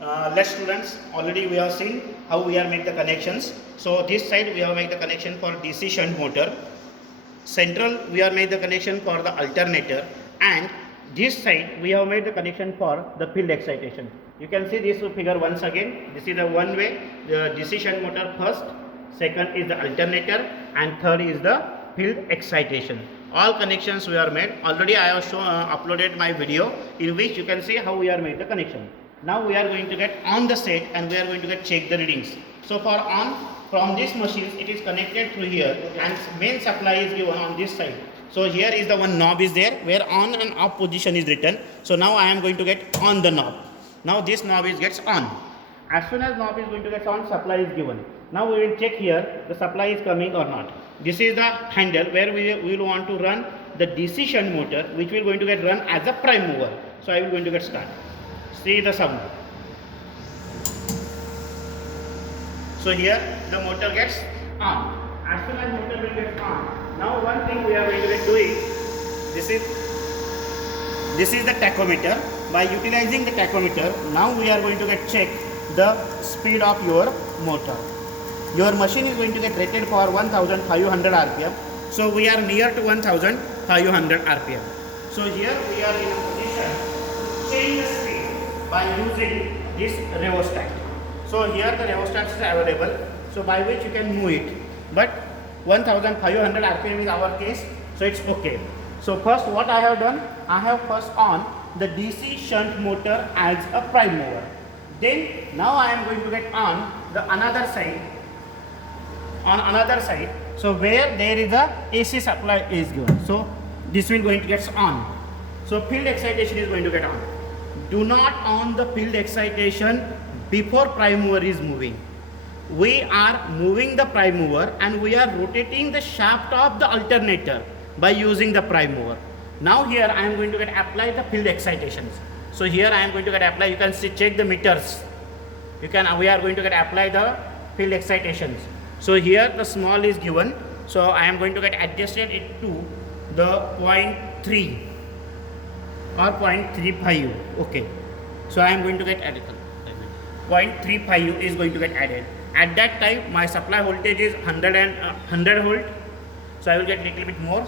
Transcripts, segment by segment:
Let's students, already we have seen how we are make the connections. So this side we have made the connection for DC shunt motor. Central we are made the connection for the alternator, and this side we have made the connection for the field excitation. You can see this figure once again. This is the one way, the DC shunt motor first, second is the alternator, and third is the field excitation. All connections we are made. Already I have shown, uploaded my video in which you can see how we are made the connection. Now we are going to get on the set and we are going to get check the readings. So for on, from this machine it is connected through here, and main supply is given on this side. So here is the one knob is there where on and off position is written. So now I am going to get on the knob. Now this knob is gets on. As soon as knob is going to get on, supply is given. Now we will check here the supply is coming or not. This is the handle where we will want to run the DC shunt motor, which will going to get run as a prime mover. So I will going to get start. See the sound. So here the motor gets on. As soon as motor will get on, now one thing we are going to get doing, this is the tachometer. By utilizing the tachometer, now we are going to get check the speed of your motor. Your machine is going to get rated for 1500 rpm. So we are near to 1500 rpm. So here we are in a position to change the speed by using this rheostat. So here the rheostat is available, so by which you can move it. But 1500 rpm is our case, so it's okay. So first what I have done, I have first on the DC shunt motor as a prime mover. Then now I am going to get on the another side. On another side, so where there is a AC supply is given. So this will going to get on. So field excitation is going to get on. Do not on the field excitation before prime mover is moving. We are moving the prime mover and we are rotating the shaft of the alternator by using the prime mover. Now here I am going to get apply the field excitations. So here I am going to get apply. You can see check the meters. We are going to get apply the field excitations. So here the small is given. So I am going to get adjusted it to the 0.3 or 0.35. Okay. So I am going to get added. 0.35 is going to get added. At that time my supply voltage is 100 volt. So I will get little bit more.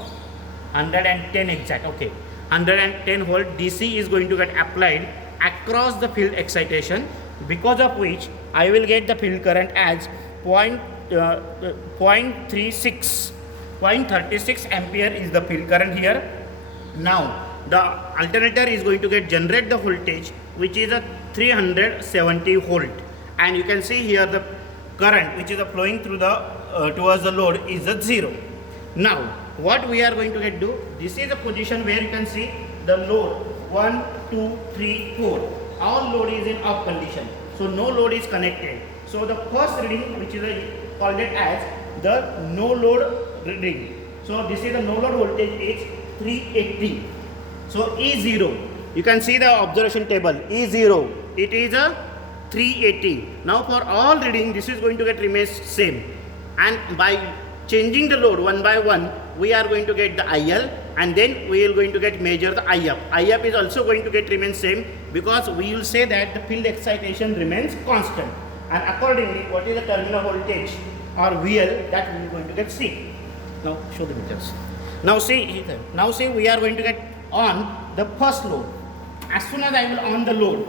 110 exact. Okay. 110 volt DC is going to get applied across the field excitation, because of which I will get the field current as 0.36 ampere is the field current here. Now the alternator is going to get generate the voltage which is a 370 volt, and you can see here the current which is flowing through the towards the load is a 0. Now what we are going to get do, this is the position where you can see the load 1, 2, 3, 4. All load is in off condition, so no load is connected. So the first reading, which is called it as the no load reading. So this is the no load voltage is 380. So E0, you can see the observation table. E0, it is a 380. Now for all reading, this is going to get remains same, and by changing the load one by one, we are going to get the IL, and then we are going to get measure the IF. IF is also going to get remain same, because we will say that the field excitation remains constant, and accordingly what is the terminal voltage or VL, that we are going to get C. Now show the meters. Now see we are going to get on the first load. As soon as I will on the load,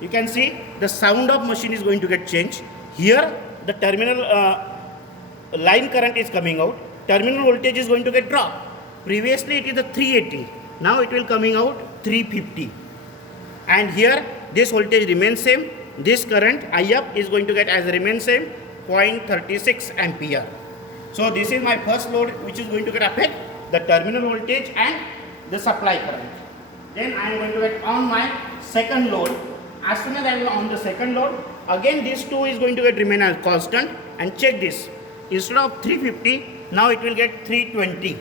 you can see the sound of machine is going to get changed. Here the terminal line current is coming out. Terminal voltage is going to get dropped. Previously it is a 380. Now it will coming out 350. And here this voltage remains same. This current IF is going to get as remain same, 0.36 ampere. So this is my first load which is going to get affect the terminal voltage and the supply current. Then I am going to get on my second load. As soon as I will on the second load, again this 2 is going to get remain as constant, and check this. Instead of 350, now it will get 320,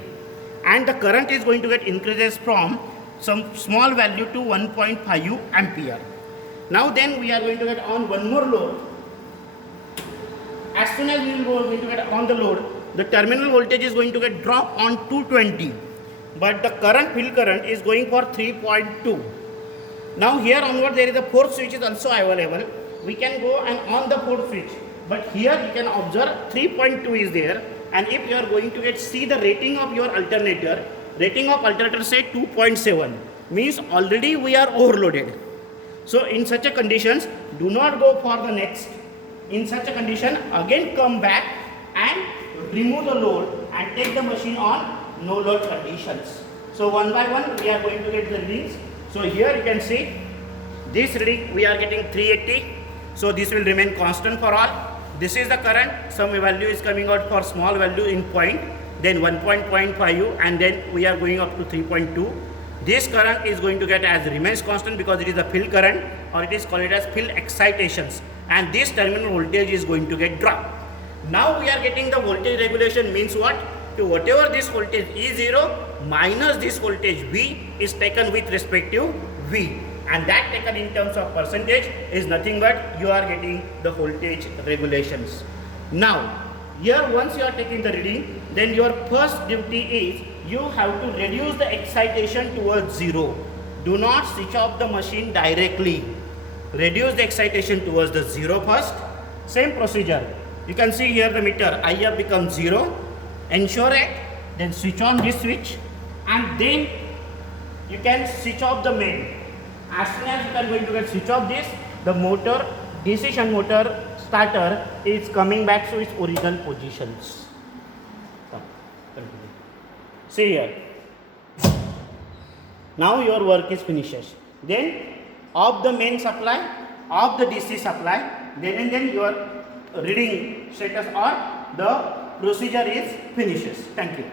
and the current is going to get increases from some small value to 1.5 ampere. Now then we are going to get on one more load. As soon as we will going to get on the load, the terminal voltage is going to get drop on 220, but the current field current is going for 3.2. Now here onward there is a fourth switch is also available. We can go and on the fourth switch. But here you can observe 3.2 is there, and if you are going to see the rating of your alternator, rating of alternator say 2.7, means already we are overloaded. So in such a conditions, do not go for the next. In such a condition, again come back and remove the load and take the machine on no load conditions. So one by one we are going to get the readings. So here you can see this reading we are getting 380. So this will remain constant for all. This is the current. Some value is coming out for small value in point, then 1.5, and then we are going up to 3.2. This current is going to get as remains constant because it is a field current, or it is called it as field excitations, and this terminal voltage is going to get dropped. Now we are getting the voltage regulation, means what? So whatever this voltage E0 minus this voltage V is taken with respect to V, and that taken in terms of percentage is nothing but you are getting the voltage regulations. Now here once you are taking the reading, then your first duty is you have to reduce the excitation towards 0. Do not switch off the machine directly. Reduce the excitation towards the 0 first. Same procedure. You can see here the meter IF becomes 0. Ensure it. Then switch on this switch, and then you can switch off the main. As soon as you are going to get switch off this, the motor, DC shunt motor starter is coming back to its original positions. See here. Now your work is finished. Then off the main supply, off the DC supply, then and then your reading status or the procedure is finishes. Thank you.